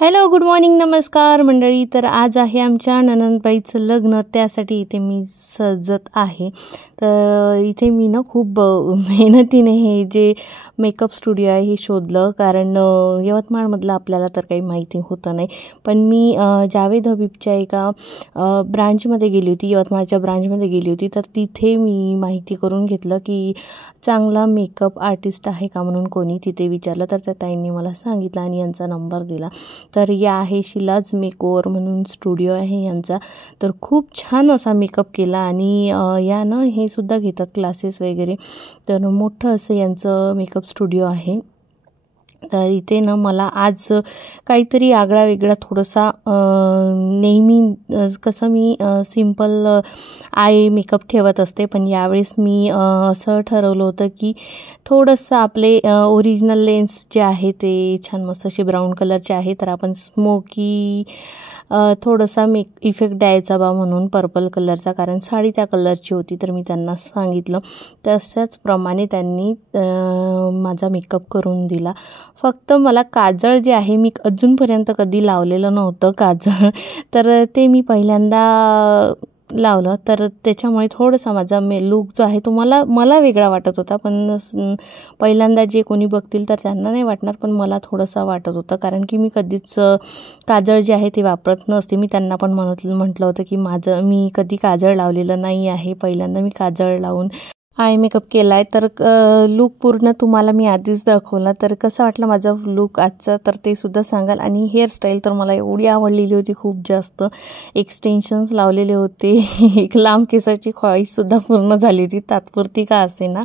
Hello, good morning, नमस्कार मंडळी. तर आज आहे आमच्या नणंदबाईचं लग्न, त्यासाठी इथे मी सजत आहे. तर इथे मी ना खूप मेहनतीने हे जे मेकअप स्टुडिओ आहे हे शोधलं, कारण यवतमाळमधलं आपल्याला तर काही माहिती होतं नाही. पण मी जावेद हबीबच्या एका ब्रांचमध्ये गेली होती, यवतमाळच्या ब्रांचमध्ये गेली होती. तर तिथे मी माहिती करून घेतलं की चांगला मेकअप आर्टिस्ट आहे का म्हणून. कोणी तिथे विचारलं तर त्या ताईंनी मला सांगितलं आणि यांचा नंबर दिला. तर या आहे शिलाज मेकओव्हर म्हणून स्टुडिओ आहे यांचा. तर खूप छान असा मेकअप केला आणि या ना हे सुद्धा घेतात क्लासेस वगैरे. तर मोठं असं यांचं मेकअप स्टुडिओ आहे. तर इथे ना मला आज काहीतरी आगळा वेगळा थोडासा, नेहमी कसं मी सिम्पल आय मेकअप ठेवत असते, पण यावेळेस मी असं ठरवलं होतं की थोडंसं आपले ओरिजिनल लेन्स जे आहे ते छान मस्त असे ब्राऊन कलरचे आहे. तर आपण स्मोकी थोडासा इफेक्ट द्यायचा बा म्हणून पर्पल कलरचा, कारण साडी त्या कलरची होती. तर मी त्यांना सांगितलं, तशाचप्रमाणे त्यांनी माझा मेकअप करून दिला. फक्त मला काजळ जे आहे, मी अजूनपर्यंत कधी लावलेलं नव्हतं काजळ, तर ते मी पहिल्यांदा लावलं. तर त्याच्यामुळे थोडासा माझा लूक जो आहे तो मला वेगळा वाटत होता. पण पहिल्यांदा जे कोणी बघतील तर त्यांना नाही वाटणार, पण मला थोडंसं वाटत होतं, कारण की मी कधीच काजळ जे आहे ते वापरत नसते. मी त्यांना पण म्हटलं होतं की मी कधी काजळ लावलेलं नाही आहे, पहिल्यांदा मी काजळ लावून आय मेकअप केला आहे. तर लूक पूर्ण तुम्हाला मी आधीच दाखवला. तर कसं वाटलं माझा लूक आजचा तर ते सुद्धा सांगाल. आणि हेअरस्टाईल तर मला एवढी आवडलेली होती, खूप जास्त. एक्सटेन्शन्स लावलेले होते, एक लांब केसाची ख्वाहिशसुद्धा पूर्ण झाली होती, तात्पुरती का असेना.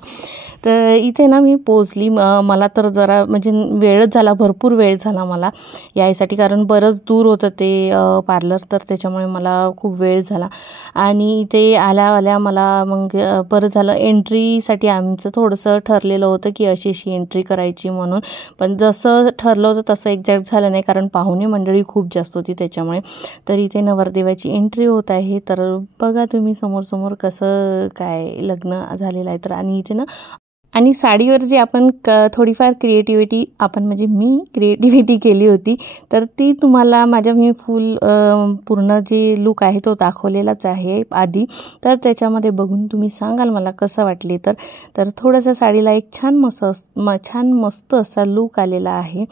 तर इथे ना मी पोचली. मला तर जरा म्हणजे वेळच झाला, भरपूर वेळ झाला मला यायसाठी, कारण बरंच दूर होतं ते पार्लर. तर त्याच्यामुळे मला खूप वेळ झाला. आणि इथे आल्या मला मग बरं झालं, एंट्रीसाठी आमचं थोडंसं ठरलेलं होतं की अशी एंट्री करायची म्हणून. पण जसं ठरलं होतं तसं एक्झॅक्ट झालं नाही, कारण पाहुणे मंडळी खूप जास्त होती त्याच्यामुळे. तर इथे नवरदेवाची एंट्री होत आहे. तर बघा तुम्ही समोर कसं काय लग्न झालेलं आहे. तर आणि इथे ना आणि साडीवर जी आपण थोडीफार क्रिएटिव्हिटी म्हणजे मी क्रिएटिव्हिटी केली होती, तर ती तुम्हाला मी पूर्ण जे लूक आहे तो दाखवलेलाच आहे आधी. तर त्याच्यामध्ये बघून तुम्ही सांगाल मला कसं वाटले. तर थोडंसं साडीला एक छान मस्त असा लूक आलेला आहे.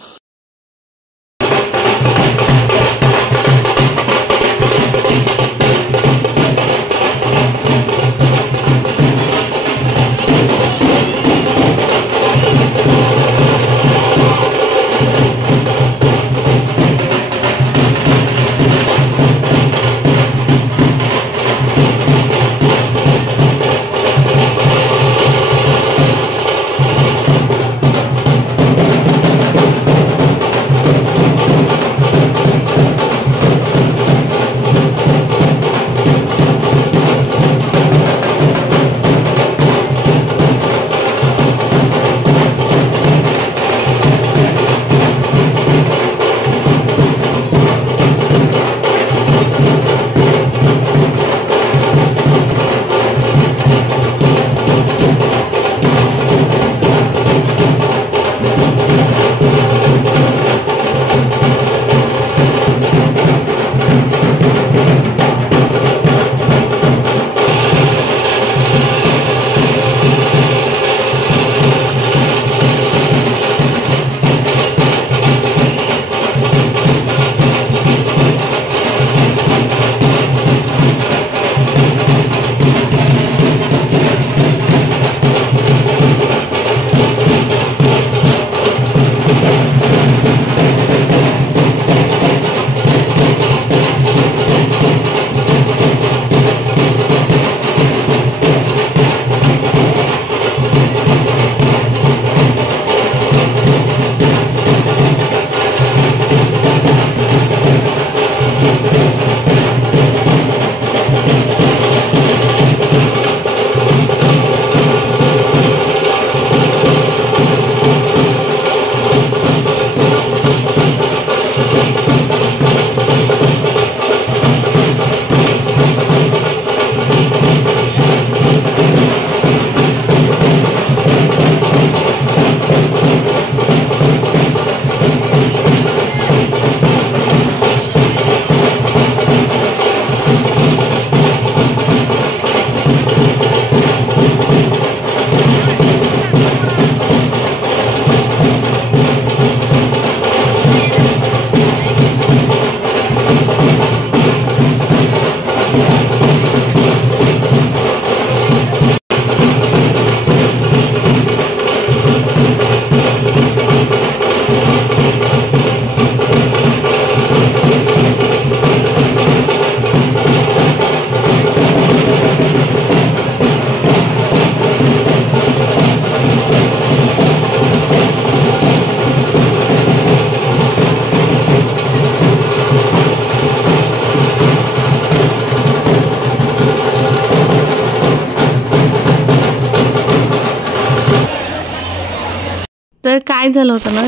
काय झालं होतं ना,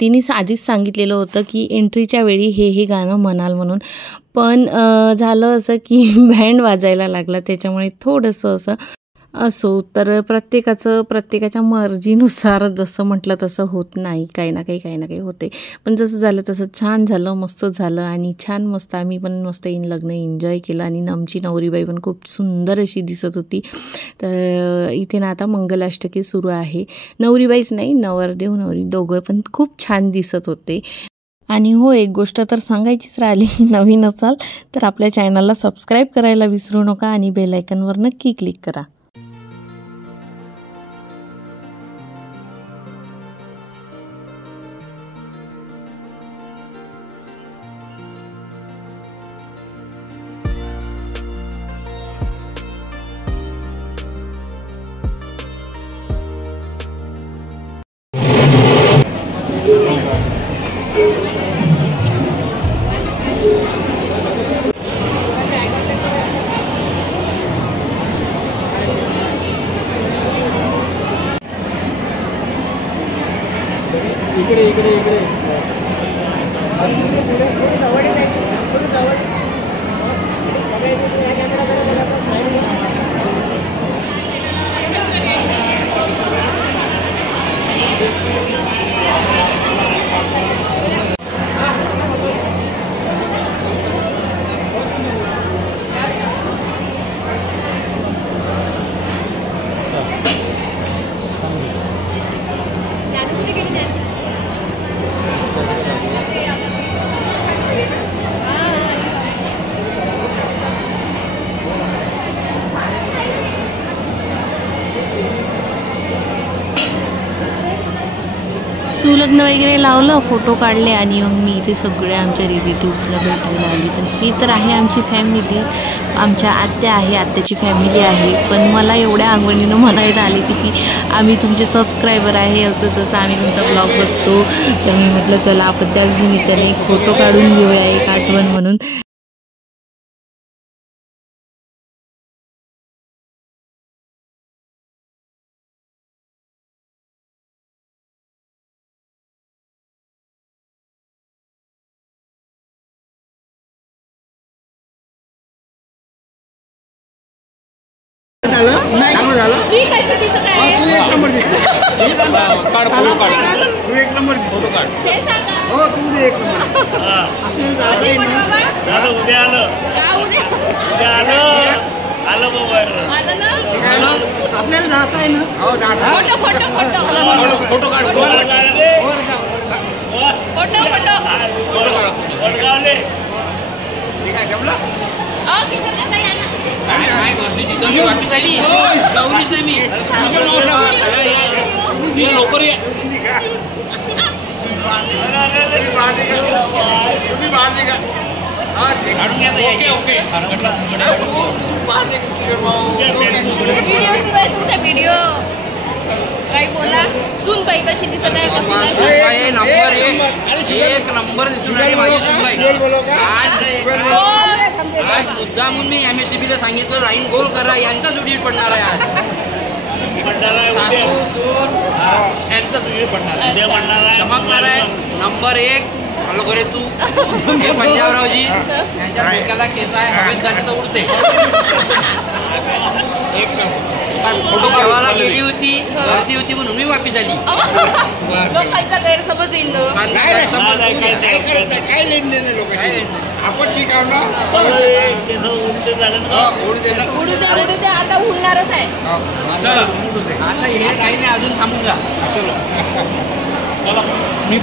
तिने आधीच सांगितलेलं होतं की एंट्रीच्या वेळी हे गाणं म्हणाल म्हणून, पण झालं असं की बँड वाजायला लागला, त्याच्यामुळे थोडंसं असो तर प्रत्येकाच्या मर्जीनुसार जसं म्हटलं तसं होत नाही, काही ना काही होते. पण जसं झालं तसं छान झालं, मस्त झालं आणि छान मस्त आम्ही पण मस्त लग्न एन्जॉय केलं आणि आमची नवरीबाई पण खूप सुंदर अशी दिसत होती. तर इथे ना आता मंगलाष्टकी सुरू आहे. नवरीबाईच नाही, नवरदेव नवरी दोघं पण खूप छान दिसत होते. आणि हो, एक गोष्ट तर सांगायचीच राहिली, नवीन असाल तर आपल्या चॅनलला सबस्क्राईब करायला विसरू नका आणि बेल आयकॉनवर नक्की क्लिक करा. सुलग्न वगैरे लावलं, फोटो काढले आणि मग मी इथे सगळे आमच्या रिलेटिव्सला भेटायला आली. तर ही तर आहे आमची फॅमिली, आमच्या आत्या आहे, आत्याची फॅमिली आहे. पण मला एवढ्या आंगवणीनं म्हणायला आले की आम्ही तुमचे सबस्क्रायबर आहे, असं तसं आम्ही तुमचा ब्लॉग बघतो. तर मी म्हटलं चला आपण त्याच निमित्ताने एक फोटो काढून घेऊया, एक आठवण म्हणून. मी कशी दिसत आहे? तू एक नंबर दिसते. तू एक नंबर फोटो काढ. ते सांगा. हो तू एक नंबर. उद्या आलं. उद्या आलं मोबाईल. आलं ना? आपल्याला जात आहे ना? हो जात. फोटो काढ. वडगावले. ठीक आहे जमलं? काय गर्दी तिथं वापस आली जाऊनच नाही मी लवकर ये. व्हिडिओ काय बोला सुनबाई कशी दिसत आहे? नंबर एक नंबर दिसून राहिली माझी सुनबाई. आज मुद्दा म्हणून मी MSCB ला सांगितलं राईन गोल करा, यांचा जोडीत पडणार आहे. आज यांचा जोडीत पडणार आहे, चमकणार आहे. नंबर एक फॉलो करे तू हे पंजाबरावजी, यांच्या डोक्याला केस आहे, हवेत गाडी तर उडते. फोटो ठेवायला गेली होती, गर्दी होती म्हणून मी वापस आली. लोकांचा गैरसमज येईल. काय लेन देणं लोकांची, आपण ठीक आहे ना. उडू द्या आता उडणारच आहे. आता हे काही नाही, अजून थांबून जा. मी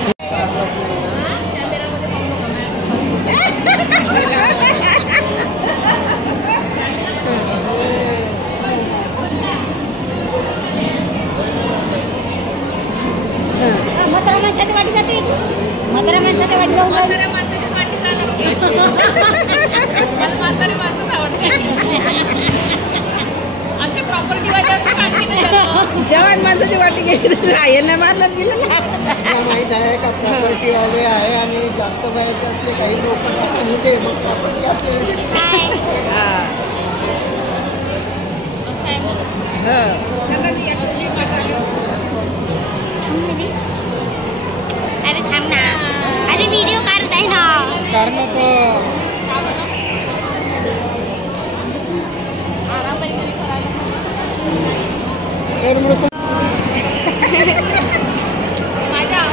जवान माणसाची वाटी गेली यांना मारलं गेलं ना. माहीत आहे का प्रॉपर्टी वाले आहे आणि जास्त वयाचे असले काही लोक होते मग प्रॉपर्टी अरे थांब ना, अरे व्हिडिओ काढताय ना. काढणं तर माझ्या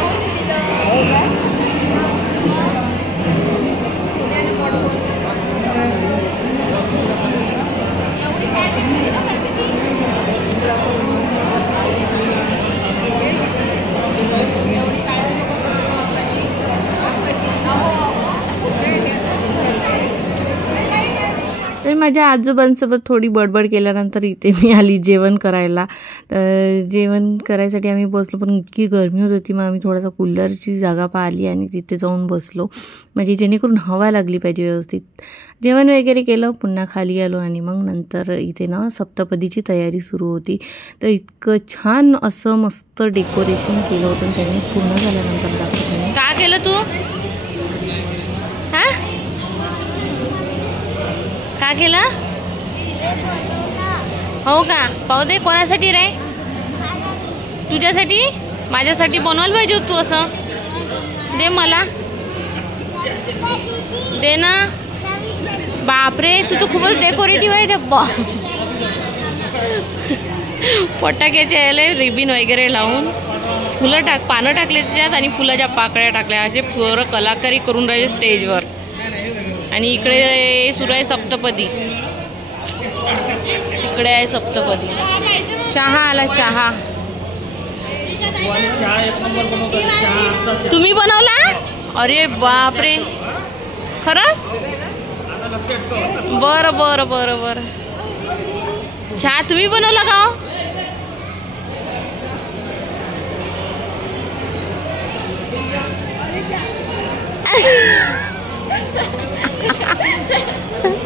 तर माझ्या आजोबांसोबत थोडी बडबड केल्यानंतर इथे मी आली जेवण करायला. तर जेवण करायसाठी आम्ही बसलो, पण इतकी गरमी होत होती. मग आम्ही थोडासा कूलरची जागा पाहिली आणि तिथे जाऊन बसलो, म्हणजे जेणेकरून हवा लागली पाहिजे व्यवस्थित. जेवण वगैरे केलं, पुन्हा खाली आलो आणि मग नंतर इथे ना सप्तपदीची तयारी सुरू होती. तर इतकं छान असं मस्त डेकोरेशन केलं होतं. त्यांनी पूर्ण झाल्यानंतर दाखवतो. का केलं तू? हा का केलं? हो का? पाहू दे. कोणासाठी रे? तुझ्यासाठी? माझ्यासाठी बनवायला पाहिजे तू असं. दे मला, दे ना. बापरे, तू तर खूपच डेकोरेटिव्ह आहे डब्बा. फटाक्याचे यायला रिबिन वगैरे लावून फुलं पानं टाकले त्याच्यात आणि फुलाच्या पाकळ्या टाकल्या. असे पोरं कलाकारी करून राहिले स्टेजवर. आणि इकडे सुरू आहे सप्तपदी. इकडे आहे सप्तपदी. चहा आला, चहा. तुम्ही बनवला? अरे बापरे, खरंच? बरं बरं बरं बरं. चहा तुम्ही बनवला का?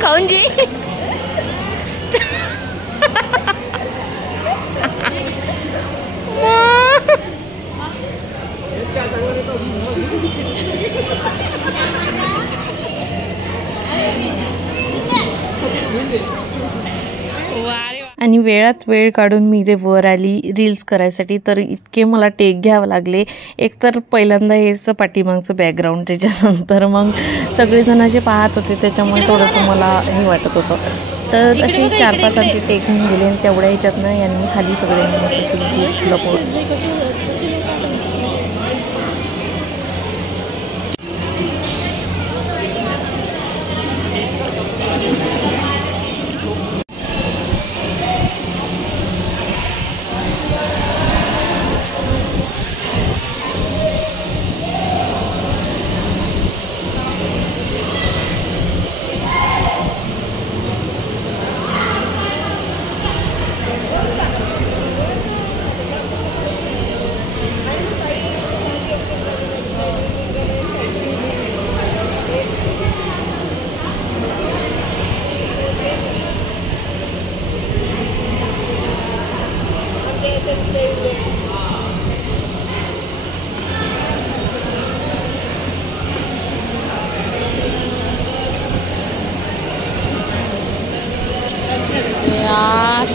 खाऊन जी. आणि वेळात वेळ काढून मी इथे वर आली रील्स करायसाठी. तर इतके मला टेक घ्यावं लागले. एकतर पहिल्यांदा हेच पाठीमागचं बॅकग्राऊंड, त्याच्यानंतर मग सगळेजण असे पाहत होते, त्याच्यामुळे थोडंसं मला हे वाटत होतं. तर असे 4-5 आमचे टेक होऊन गेले. आणि तेवढ्या ह्याच्यातनं यांनी खाली सगळ्यांनी लपवलं. यार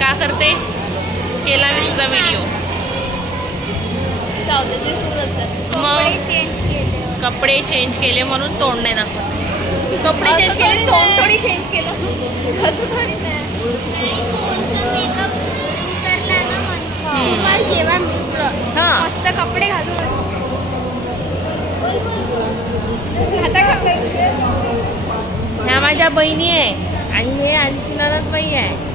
का करते? केला मी तुझा व्हिडिओ. मग कपडे चेंज केले म्हणून तोंड नाही दाखवत. कपडे चेंज केले, तोंड थोडी चेंज केलं. असं थोडी नाही. जेव्हा मस्त कपडे घालून ह्या माझ्या बहिणी आहे आणि हे आमची ननदबाई आहे.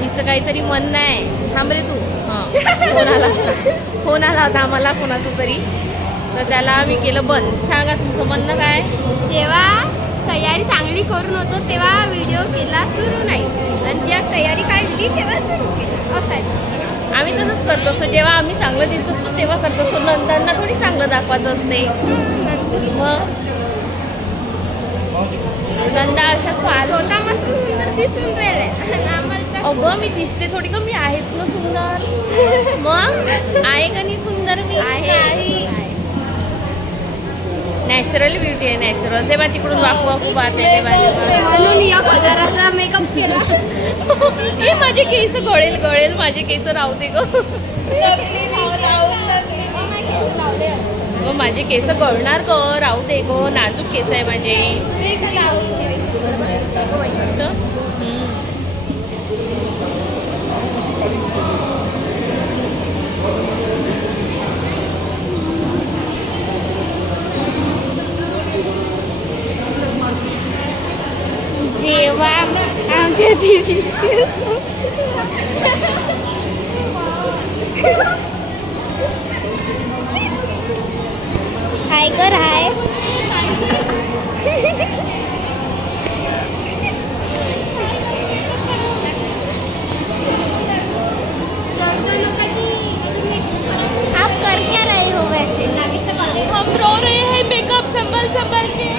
तिचं काहीतरी म्हणणं आहे. थांब रे तू. फोन आला होता आम्हाला कोणाचं तरी, तर त्याला आम्ही केलं बंद. सांगा तुमचं म्हणणं काय? जेव्हा तयारी चांगली करून होतो तेव्हा व्हिडिओ केला सुरू नाही, आणि जेव्हा तयारी काढली तेव्हा सुरू केला. असं आहे. आम्ही तसंच करतो असतो. जेव्हा आम्ही चांगलं दिसत असतो तेव्हा करतो असतो. नंतरना थोडी चांगलं दाखवायचं असते. मग नंदा अशाच पाहिलं स्वतः मस्त सुंदर दिसून राहिले. अगं मी दिसते थोडी का, मी आहेच ना सुंदर. मग आहे का नाही सुंदर? मी आहे. नॅचरल ब्युटी आहे, नॅचरल. तेव्हा तिकडून वाकू वाकू पाहते म्हणून या कलराचा मेकअप केला. हे माझे केस गळेल गळेल, माझे केस राहू दे ग. माझे केस गळणार ग, राहू दे ग, नाजूक केस आहे माझे. जेव्हा आमच्या दिदी हाय कर हाय. आप कर क्या रहे हो वैसे? हम रो रहे हैं मेकअप संभल संभल के.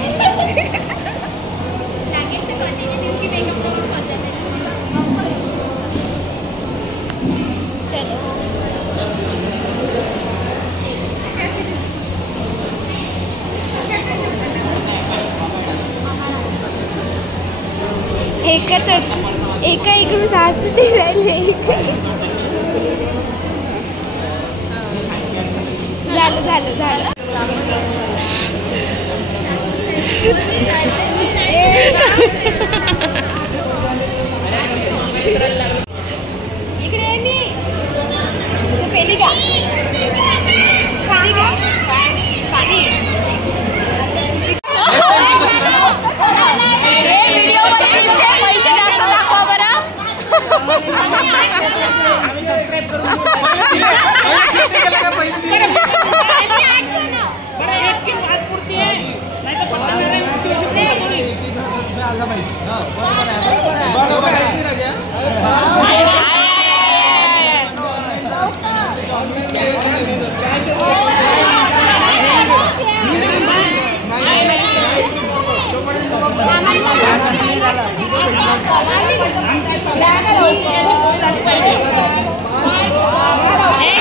एका इकडून हसू दे राहिले. झालं झालं झालं. इकडे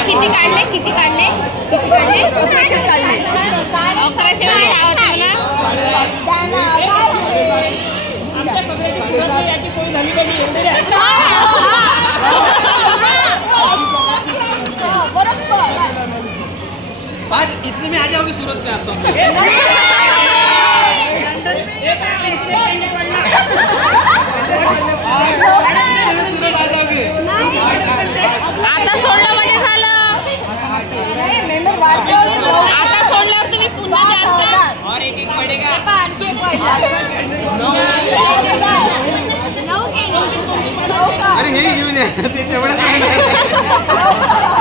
किती काढले किती काढले किती काढले 1100 काढले 1100 आज इतने में आ जाओगे सूरत पे आप सब. सूरत आ जाओगे. आता सोडलं म्हणजे झालं. आता सोडल्यावर तुम्ही पुन्हा जाल और एक पडेगा. आणखी एक वाढला. अरे हे घेऊन या ते तेवढं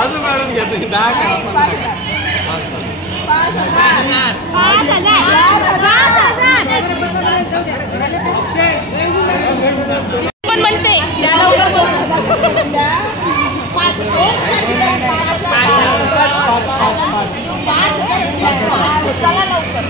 अजून काढून घ्या तुम्ही 10 करा 5,000 पण म्हणते द्या लवकर. चला लवकर.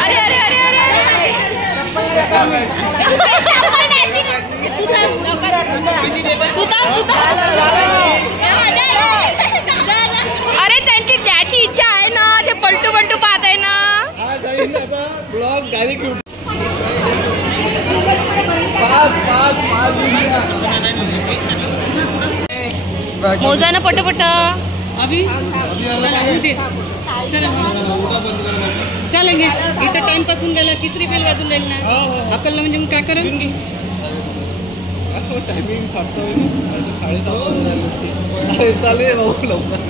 अरे अरे अरे अरे त्यांची त्याची इच्छा आहे ना, ते पलटू पलटू पाहत आहे ना. मोजा ना पटपट. अभी चालेंगे. इथं टाइम पासून राहिला, 30 बेल वाजून राहील ना. आपल्याला म्हणजे मग काय करेल. टायमिंग 7चा होईल, 7:30 चालू आहे भाऊ लवकर.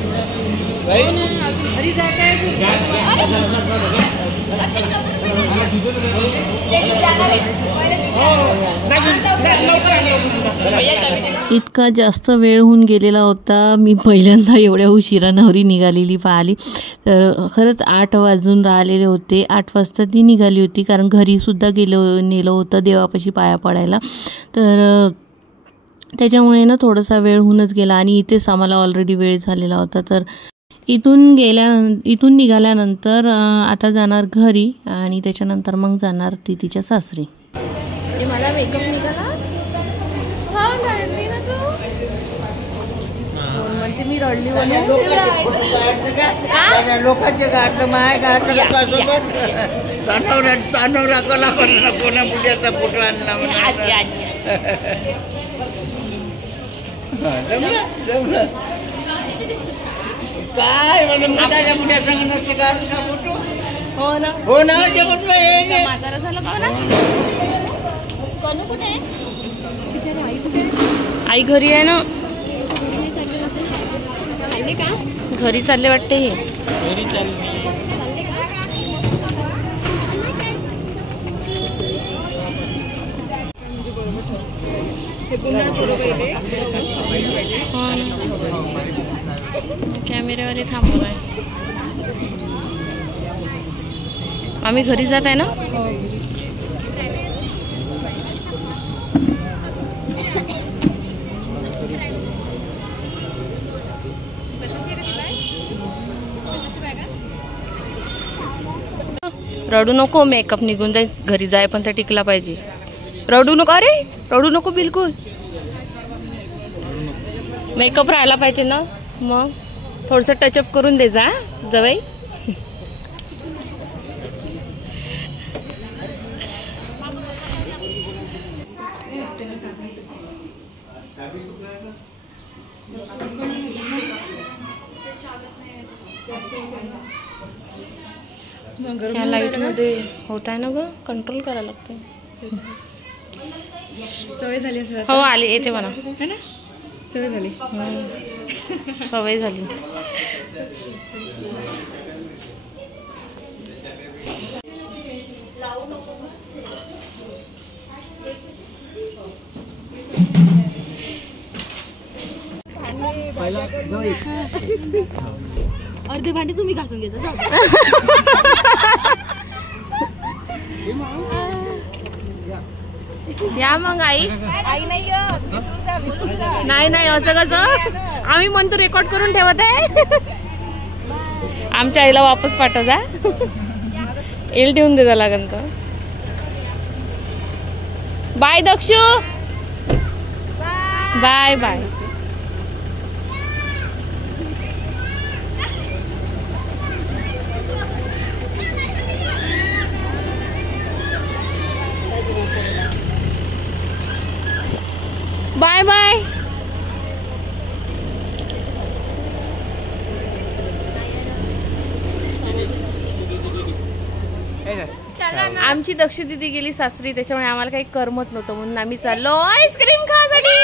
इतका जास्त वेळ होऊन गेलेला होता. मी पहिल्यांदा एवढ्या उशिरा नवरी निघालेली पाहिली. तर खरंच 8 वाजून राहिलेले होते. 8 वाजता ती निघाली होती, कारण घरीसुद्धा नेलं होतं देवापाशी पाया पडायला. तर त्याच्यामुळे ना थोडासा वेळ होऊनच गेला आणि इथेच आम्हाला ऑलरेडी वेळ झालेला होता. तर इथून निघाल्यानंतर आता जाणार घरी आणि त्याच्यानंतर मग जाणार ती तिच्या सासरी. मला मेकअप निघाला. हा रडली ना तू. म्हणजे मी रडली लोकांचे गाठ माय गाठ तांडव राखला कोणा मुलाचा फोटो आणला काय म्हणजे मुलाच्या मुलाचा नसते काढून का फोटो. हो ना म्हातारा झालं का ना. कोण कुठे आहे? आई घरी आहे ना. चालले का घरी? चालले वाटते. घरी चालली. कॅमेरेवाले थांबवलं आहे. आम्ही घरी जात आहे ना. रडू नको, मेकअप निघून जाईल. घरी जाय पण त्या टिकला पाहिजे. रडू नको. अरे रडू नको बिलकुल. मेकअप राहायला पाहिजे ना. मग थोडंसं टचअप करून दे जा जवळ. या लाईट मध्ये होत आहे ना ग. कंट्रोल करायला लागतं. सवय झाली. हो आली येते मला. सवय झाली. सवय झाली. अर्धे भांडी तुम्ही घासून घेता. या मग आई. नाही असं कसं. आम्ही म्हणतो रेकॉर्ड करून ठेवत आहे. आमच्या आईला वापस पाठव जा. येईल ठेवून देता लागेल तर. Bye Dakshu. Bye bye. Bye bye. आमची दक्ष दिदी गेली सासरी, त्याच्यामुळे आम्हाला काही करमत नव्हतं म्हणून आम्ही चाललो आईस्क्रीम खासाठी.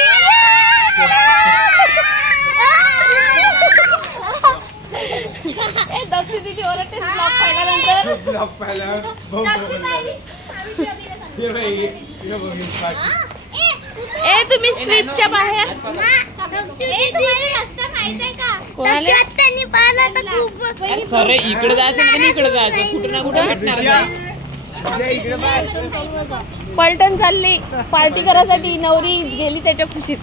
दक्ष दिदी ओरडते ब्लॉग पाहिल्यानंतर. ए तुम्ही स्क्रिप्टच्या बाहेर. सर इकडे जायचं नाही इकडे जायचं. कुठे ना कुठे भेटणार. पलटण चालली पार्टी करायसाठी. नवरी गेली त्याच्या खुशीत.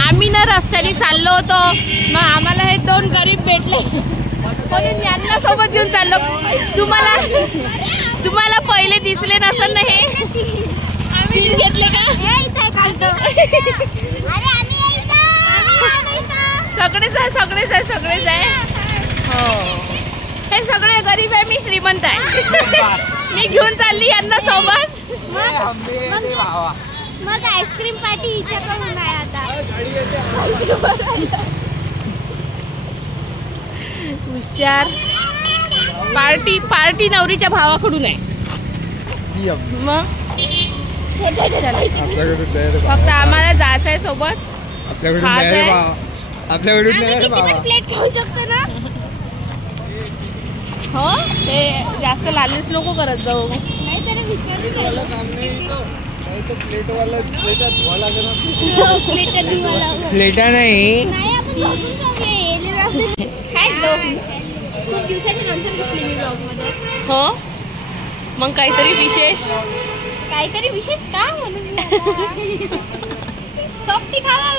आम्ही ना रस्त्याने चाललो होतो, मग आम्हाला हे 2 गरीब भेटले म्हणून यांना सोबत घेऊन चाललो. तुम्हाला पहिले दिसले नसेल ना हे. आम्ही घेतले का? सगळेच आहे. हो हे सगळे गरीब आहे. मी श्रीमंत आहे. मी घेऊन चालली यांना सोबत. मग आईस्क्रीम पार्टी हिच्याकडून आहे आता. हुशार. पार्टी नवरीच्या भावाकडून आहे मग फक्त आम्हाला जायचं आहे सोबत आपल्याकडून प्लेट खाऊ शकतो ना. हो ते जास्त लालच नको करत जाऊ. नाही त्याला विचारून प्लेटा नाही खूप दिवसाच्या नंतर दिसली मी ब्लॉग मध्ये. हो मग काहीतरी विशेष का म्हणून सॉफ्टी खावा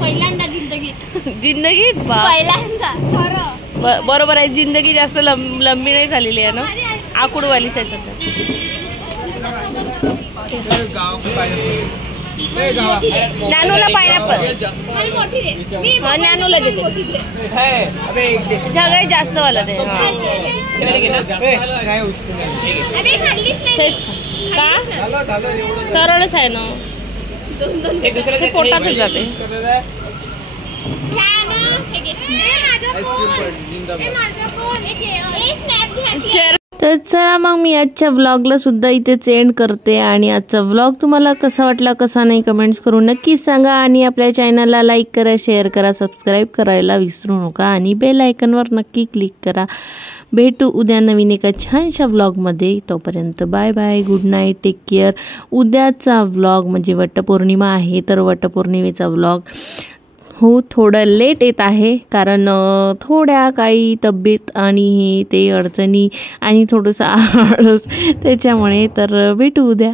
पहिल्यांदा जिंदगीत पहिल्यांदा खरं बरोबर आहे. जिंदगी जास्त लंबी नाही झालेली आहे ना. आकुडवालीच आहे सध्या. नॅनूला पायनॅपल नॅनूला देते. झगडे जास्त वाला ते का सरळच आहे ना. ते पोटातच जाते. तर चला मग मी आजच्या व्लॉगला सुद्धा इथेच एंड करते. आणि आजचा व्लॉग तुम्हाला कसा वाटला कसा नाही कमेंट्स करून नक्कीच सांगा. आणि आपल्या चॅनलला लाईक करा, शेअर करा, सबस्क्राईब करायला विसरू नका. आणि बेल आयकॉनवर नक्की क्लिक करा. भेटू उद्या नवीन एका छानशा व्लॉगमध्ये. तोपर्यंत bye bye, good night, take care. उद्याचा व्लॉग म्हणजे वटपौर्णिमा आहे तर वटपौर्णिमेचा व्लॉग थोडं लेट येत आहे कारण थोड्या काही तब्येत आणि हे ते अडचणी आणि थोडंसं आळस त्याच्यामुळे. तर भेटू उद्या.